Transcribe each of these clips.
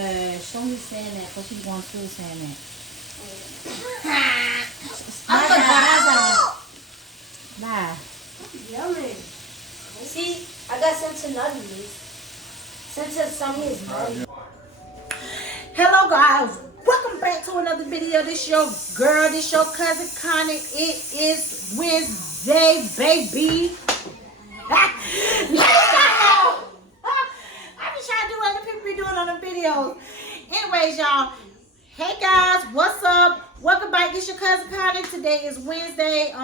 show me saying that because she's going through saying that. Bye. Yummy. See, I got some nutties. Since some is mine. Hello guys, welcome back to another video. This your girl, this your cousin Connie. It is Wednesday, baby. I be trying to do what other people be doing on the videos. Anyways, y'all. Hey guys, what's up? Welcome back. This your cousin Connie. Today is Wednesday.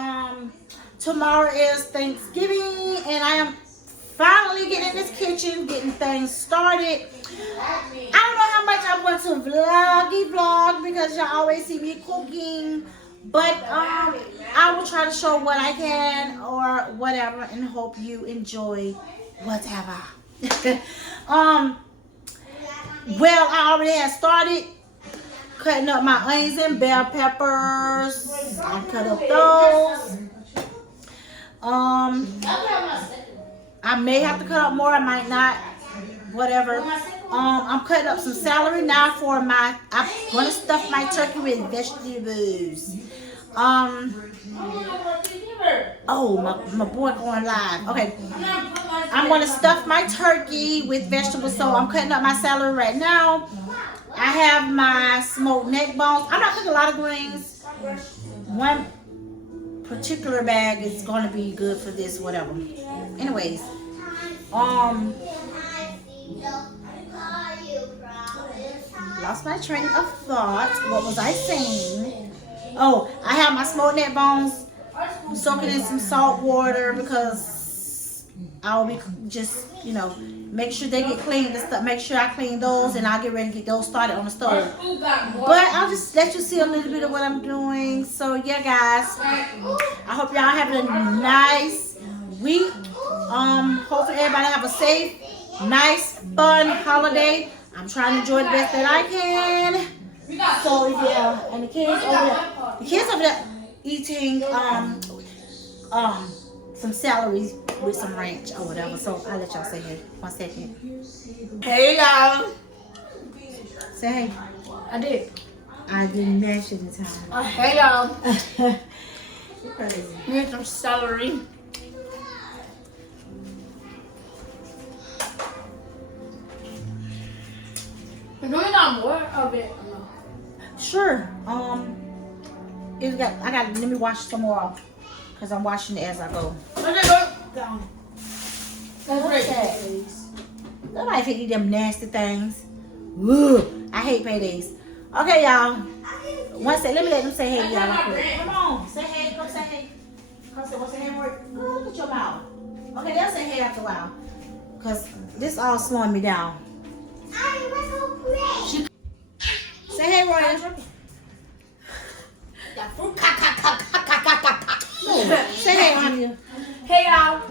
Tomorrow is Thanksgiving, and I am finally getting in this kitchen, getting things started. I don't know how much I'm going to vlog because y'all always see me cooking, but I will try to show what I can or whatever, and hope you enjoy whatever. Well, I already had started cutting up my onions and bell peppers. I cut up those. I may have to cut up more, I might not, whatever. I'm cutting up some celery now for I'm going to stuff my turkey with vegetables. Oh, my boy going live. Okay. I'm going to stuff my turkey with vegetables, so I'm cutting up my celery right now. I have my smoked neck bones. I'm not cooking a lot of greens. One particular bag is going to be good for this, whatever. Anyways, lost my train of thought. What was I saying? Oh, I have my smoked neck bones soaking in some salt water because I'll be just, make sure they get cleaned and stuff. Make sure I clean those, and I'll get ready to get those started on the stove. But I'll just let you see a little bit of what I'm doing. So yeah, guys, I hope y'all having a nice week. Hopefully everybody have a safe, nice, fun holiday. I'm trying to enjoy the best that I can. So yeah, and the kids over there eating some celery with some ranch or whatever. So I'll let y'all say hey. 1 second. Hey y'all. Say hey. I did. I didn't mash it in time. Hey y'all. You're crazy. Here's some celery. You're doing that more of it. Sure. Let me wash some more off because I'm washing it as I go. Okay, go down. What's that? Nobody can eat them nasty things. Ugh, I hate paydays. Okay, y'all. One second. Let me let them say hey, y'all. Come on. Say hey. Come say hey. Come say hey, Mark. Look at your mouth. Okay, they'll say hey after a while. Because this all slowing me down. Say hey, Roy. Say hey, honey. Hey y'all.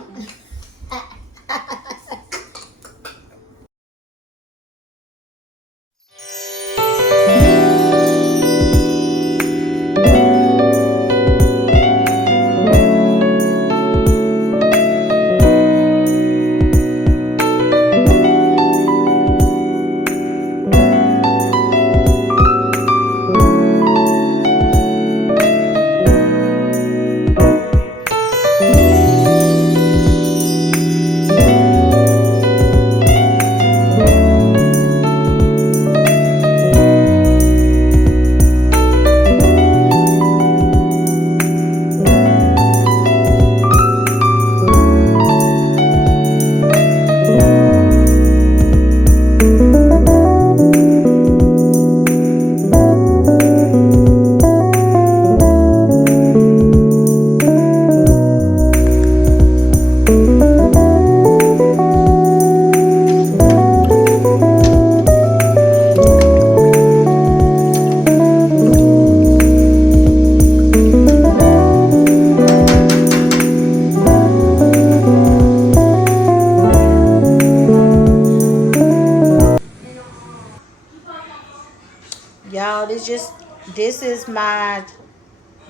Y'all, this is my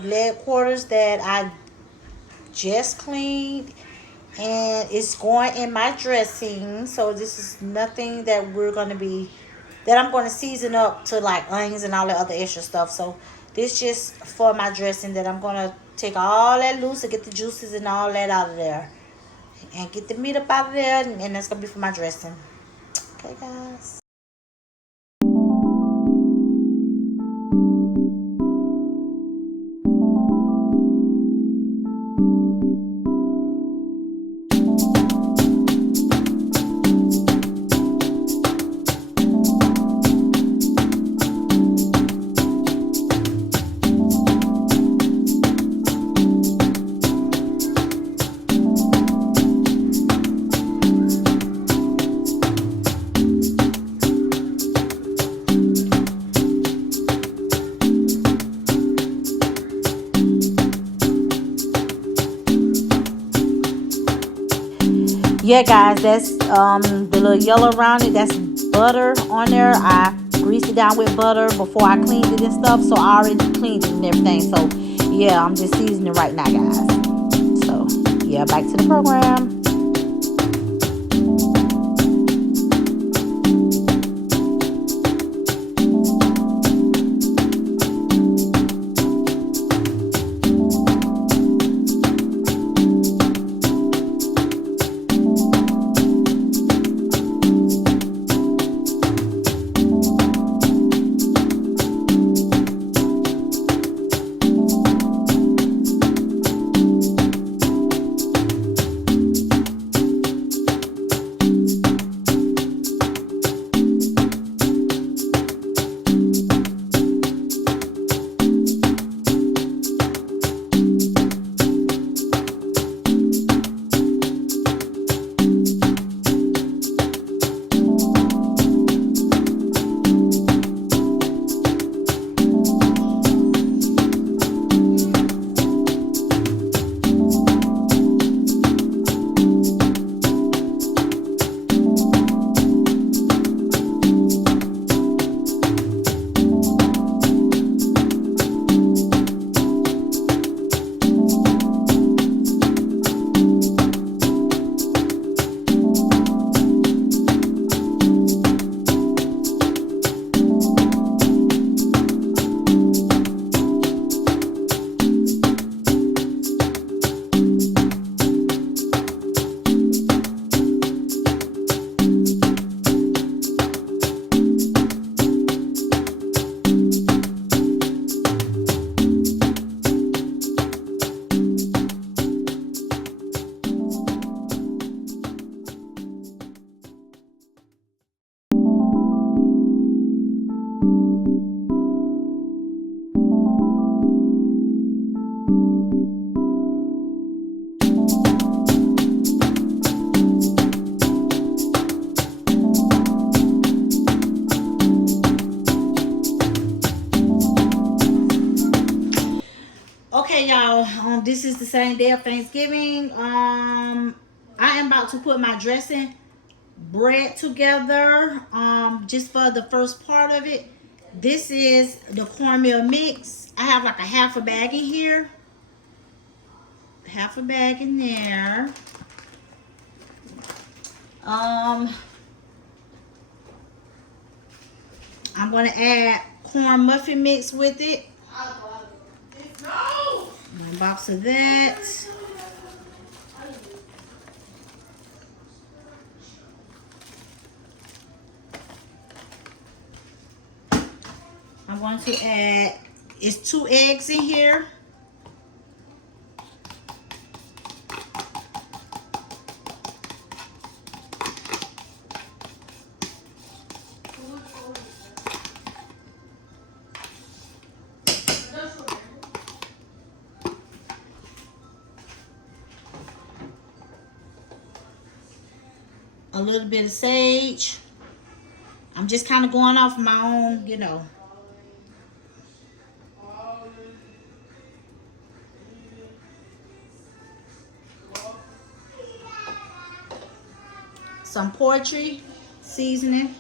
leg quarters that I just cleaned, and it's going in my dressing. So this is nothing that we're going to be that I'm going to season up to like onions and all that other extra stuff. So this just for my dressing that I'm going to take all that loose and get the juices and all that out of there. And get the meat up out of there, and that's going to be for my dressing. Okay, guys. Yeah, guys, that's the little yellow around it. That's butter on there. I greased it down with butter before I cleaned it and stuff. So I already cleaned it and everything. So yeah, I'm just seasoning right now, guys. So yeah, back to the program. Okay, y'all. This is the same day of Thanksgiving. I am about to put my dressing bread together. Just for the first part of it. This is the cornmeal mix. I have like a half a bag in here. Half a bag in there. I'm gonna add corn muffin mix with it. A box of that. I'm going to add, it's 2 eggs in here. A little bit of sage. I'm just kind of going off my own, you know. Some poultry seasoning.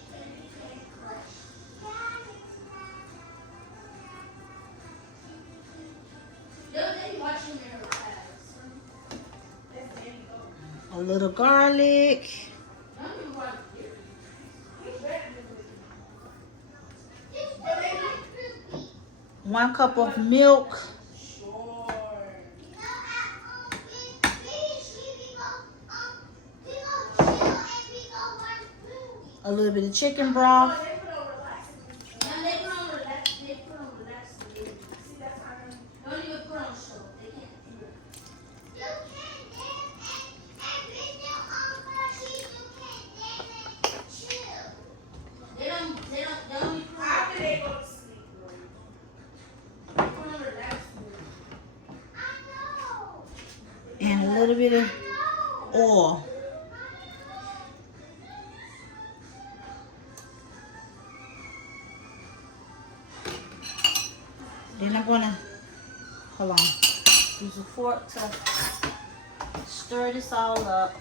A little garlic. 1 cup of milk, a little bit of chicken broth, and a little bit of oil. Then I'm gonna, hold on, use a fork to stir this all up.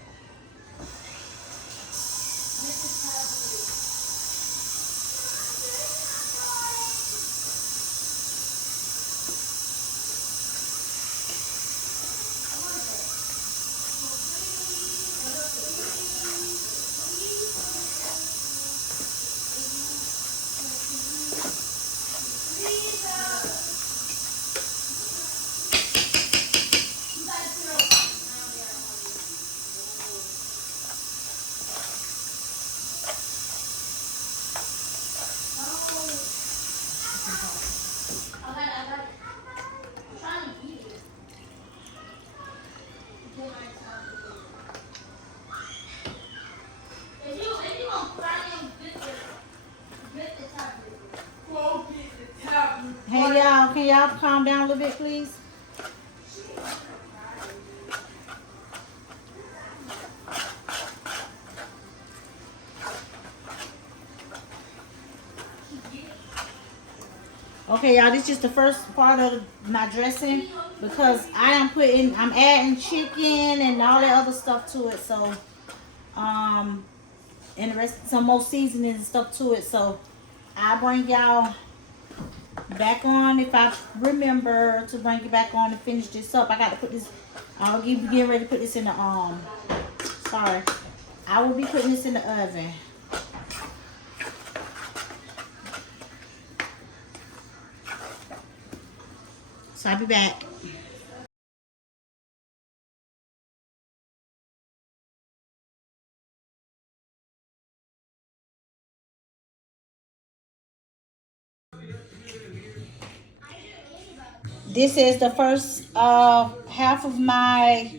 Hey y'all, can y'all calm down a little bit, please? Okay, y'all, this is just the first part of my dressing because I'm adding chicken and all that other stuff to it. So, and the rest, some more seasoning and stuff to it. So, I'll bring y'all back on if I remember to bring you back on and finish this up. I got to put this, I'll get ready to put this in the, sorry. I will be putting this in the oven. So I'll be back. This is the first half of my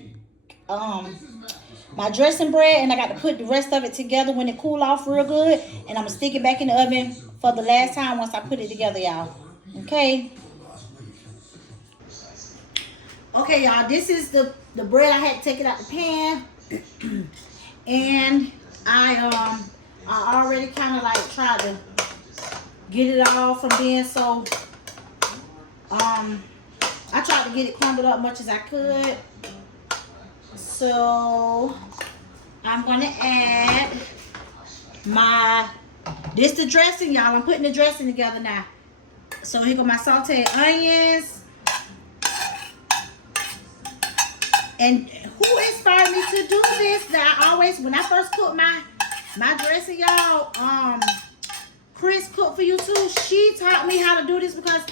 my dressing bread, and I got to put the rest of it together when it cool off real good, and I'm gonna stick it back in the oven for the last time once I put it together, y'all. Okay. Okay, y'all, this is the bread. I had to take it out the pan. And I already kind of like tried to get it all from being so I tried to get it crumbled up much as I could. So I'm gonna add this the dressing, y'all. I'm putting the dressing together now. So here go my sauteed onions. And who inspired me to do this? That I always, when I first cook my dressing, y'all, Chris cooked for you too. She taught me how to do this because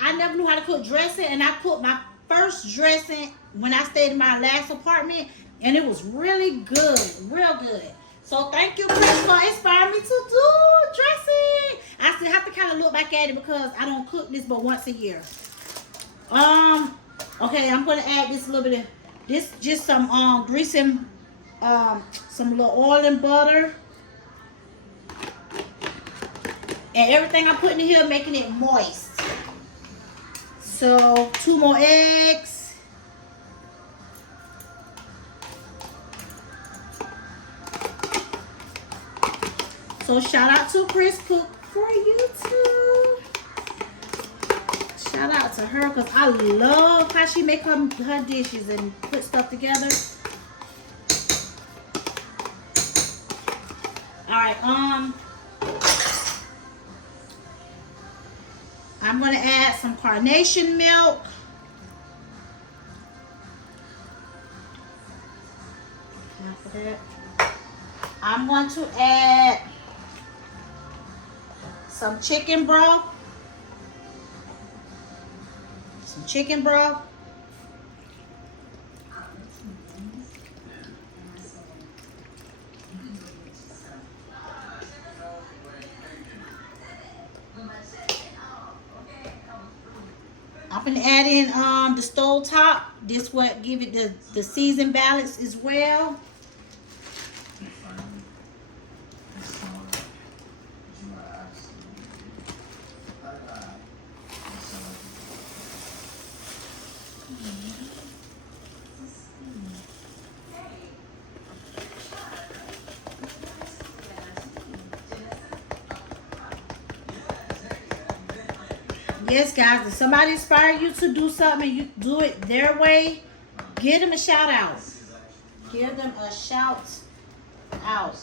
I never knew how to cook dressing, and I cooked my first dressing when I stayed in my last apartment, and it was really good, real good. So thank you, Chris, for inspiring me to do dressing. I still have to kind of look back at it because I don't cook this but once a year. Okay, I'm gonna add this little bit of this, just some greasing, some little oil and butter, and everything I'm putting in here, making it moist. So 2 more eggs. So shout out to Chris Cook for YouTube. Shout out to her because I love how she make her dishes and put stuff together. All right, I'm gonna add some carnation milk. After that, I'm going to add some chicken broth. some chicken broth. I'm gonna add in the stove top. This what give it the season balance as well. Yes, guys, if somebody inspire you to do something and you do it their way, give them a shout out. Give them a shout out.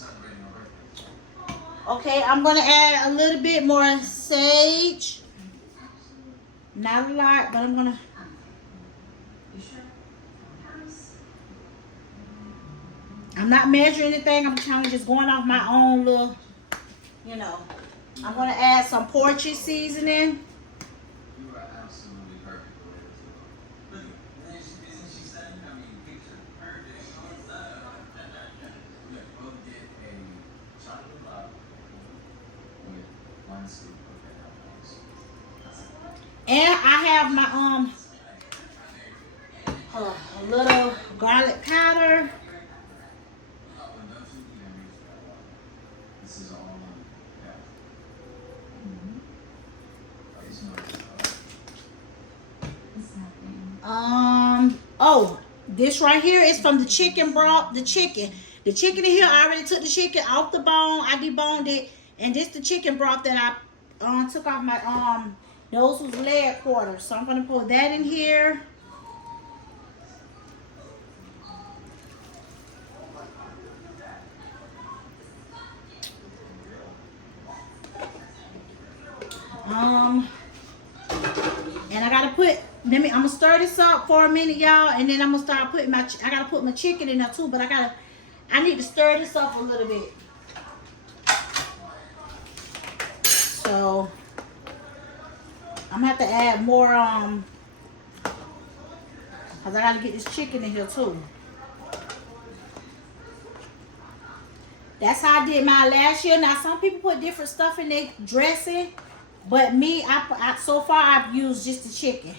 Okay, I'm going to add a little bit more sage. Not a lot, but I'm going to. I'm not measuring anything. I'm trying to just going off my own little, you know. I'm going to add some porchy seasoning. And I have my a little garlic powder. Oh, this right here is from the chicken broth. The chicken in here, I already took the chicken off the bone. I deboned it, and this the chicken broth that I took off my those was leg quarters. So I'm gonna put that in here. And I gotta put. I'm gonna stir this up for a minute, y'all, and then I'm gonna start putting I gotta put my chicken in there too, but I need to stir this up a little bit. So I'm gonna have to add more cause I gotta get this chicken in here too. That's how I did mine last year. Now some people put different stuff in their dressing, but me, I so far I've used just the chicken.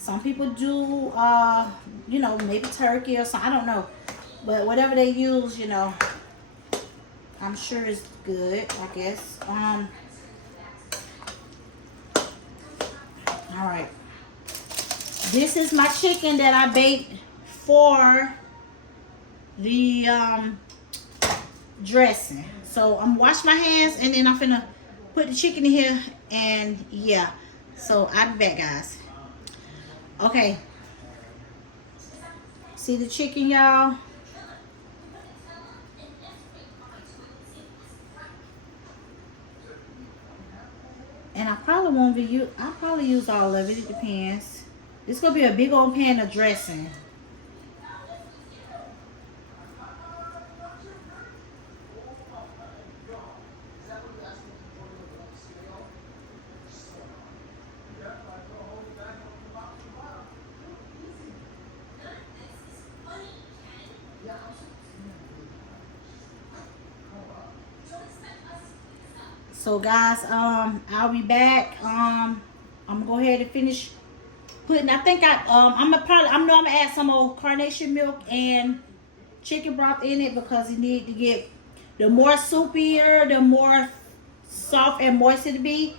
Some people do, you know, maybe turkey or something. I don't know. But whatever they use, you know, I'm sure it's good, I guess. All right. This is my chicken that I baked for the dressing. So I'm wash my hands and then I'm finna put the chicken in here and yeah. So I'll be back, guys. Okay, see the chicken, y'all? And I probably won't be I'll probably use all of it. It depends. It's gonna be a big old pan of dressing. So guys, I'll be back. I'm gonna go ahead and finish putting. I think I'm gonna add some old carnation milk and chicken broth in it because it need to get the more soupier, the more soft and moist it'll be.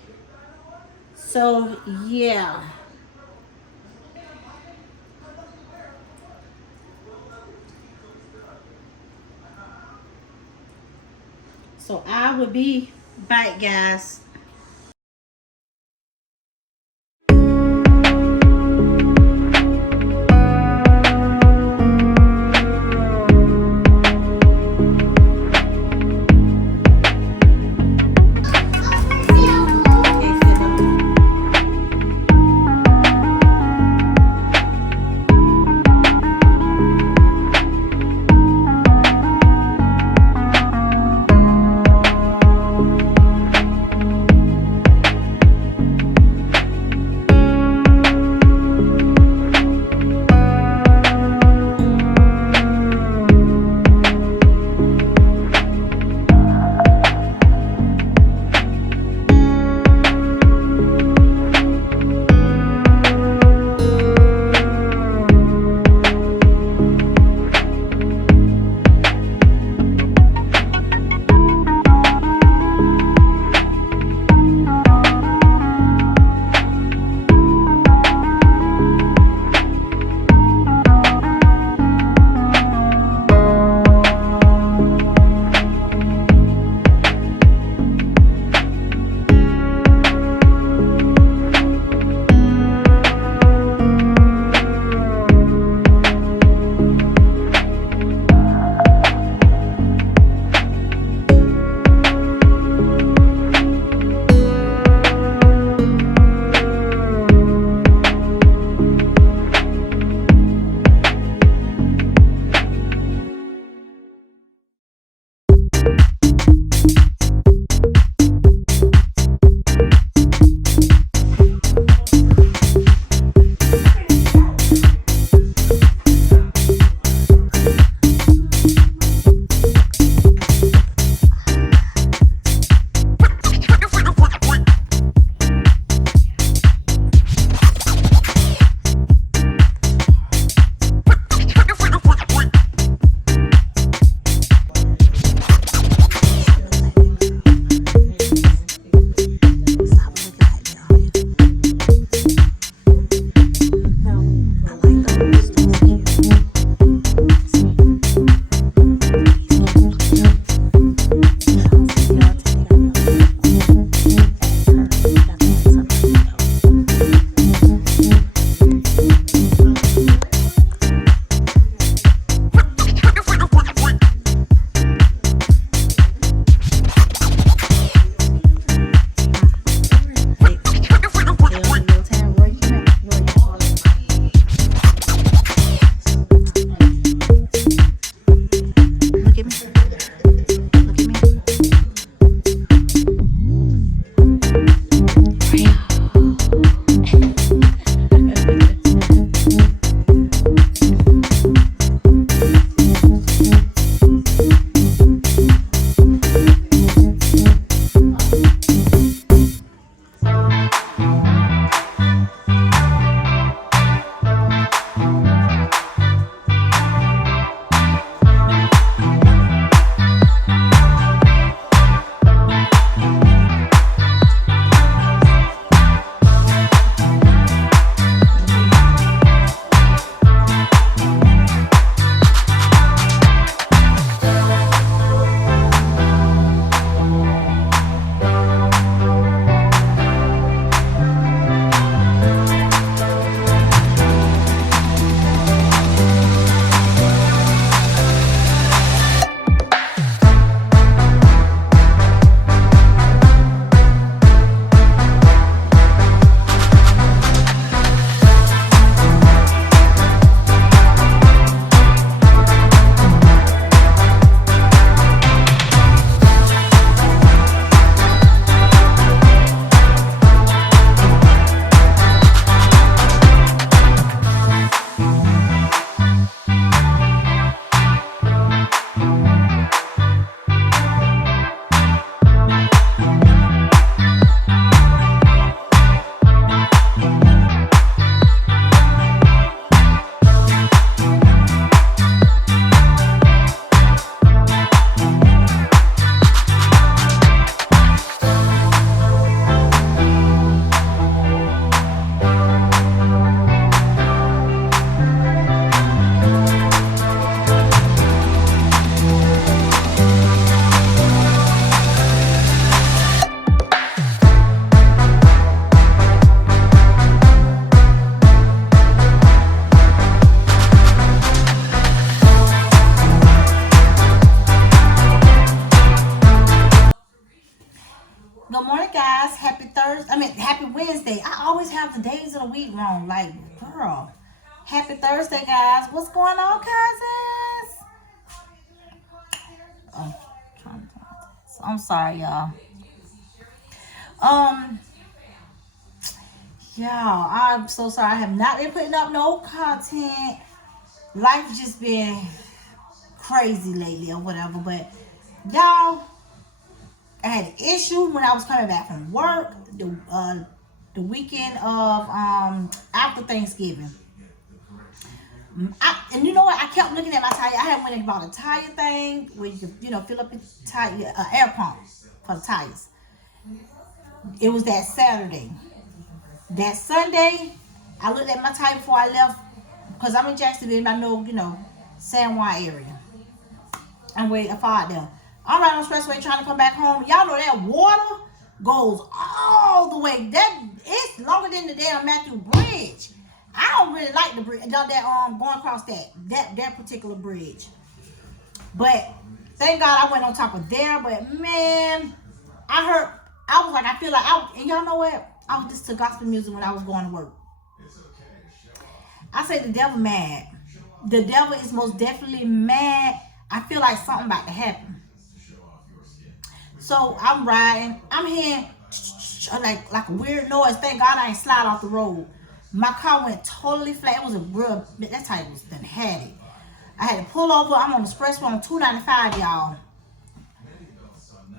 So yeah. So I will be back, guys. Happy Wednesday. I always have the days of the week wrong. Like, girl. Happy Thursday, guys. What's going on, cousins? Oh, I'm sorry, y'all. Y'all, I'm so sorry. I have not been putting up no content. Life's just been crazy lately or whatever. But y'all, I had an issue when I was coming back from work the weekend of after Thanksgiving. And you know what? I kept looking at my tire. I had went and bought a tire thing where you fill up your tire, air pump for the tires. It was that Saturday. That Sunday, I looked at my tire before I left because I'm in Jacksonville. I know, San Juan area. I'm way far out there. I'm right on the expressway trying to come back home. Y'all know that water goes all the way. It's longer than the damn Matthew Bridge. I don't really like the bridge. That going across that particular bridge. But thank God I went on top of there. But man, I feel like and y'all know what? I was listening to gospel music when I was going to work. I say the devil mad. The devil is most definitely mad. I feel like something about to happen. So I'm riding. I'm hearing like a weird noise. Thank God I ain't slide off the road. My car went totally flat. It was a real, that tire was done had it. I had to pull over. I'm on the expressway on 295, y'all.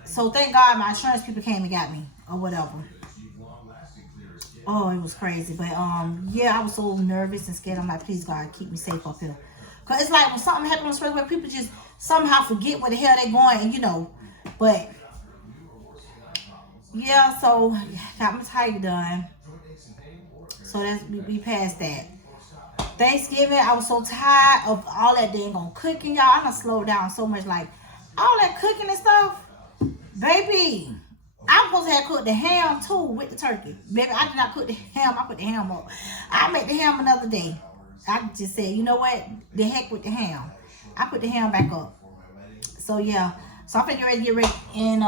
So thank God my insurance people came and got me or whatever. Oh, it was crazy. But yeah, I was so nervous and scared. I'm like, please God, keep me safe up here. Cause it's like when something happens on the expressway, people just somehow forget where the hell they're going, and But yeah, so got my tire done. So we passed that. Thanksgiving, I was so tired of all that dang on cooking, y'all. I done slowed down so much, like all that cooking and stuff. Baby, I'm supposed to have cooked the ham too with the turkey. Baby, I did not cook the ham. I put the ham up. I'll make the ham another day. I just said, you know what? The heck with the ham. I put the ham back up. So yeah. So I'm finna get ready and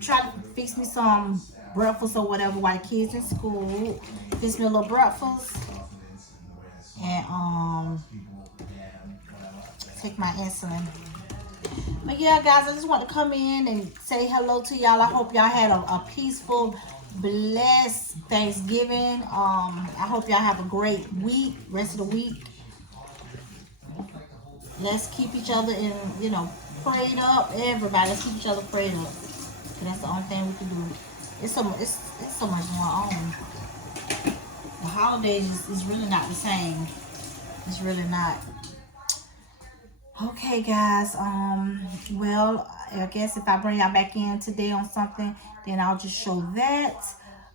try to fix me some breakfast or whatever while the kids in school. Fix me a little breakfast. And take my insulin. But yeah, guys, I just want to come in and say hello to y'all. I hope y'all had a peaceful, blessed Thanksgiving. I hope y'all have a great week, rest of the week. Let's keep each other prayed up. Everybody, let's keep each other prayed up. That's the only thing we can do. It's so much going on. The holidays is really not the same. It's really not. Okay, guys. Well, I guess if I bring y'all back in today on something, then I'll just show that.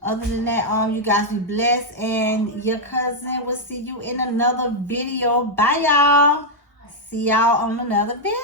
Other than that, you guys be blessed, and your cousin will see you in another video. Bye, y'all. See y'all on another video.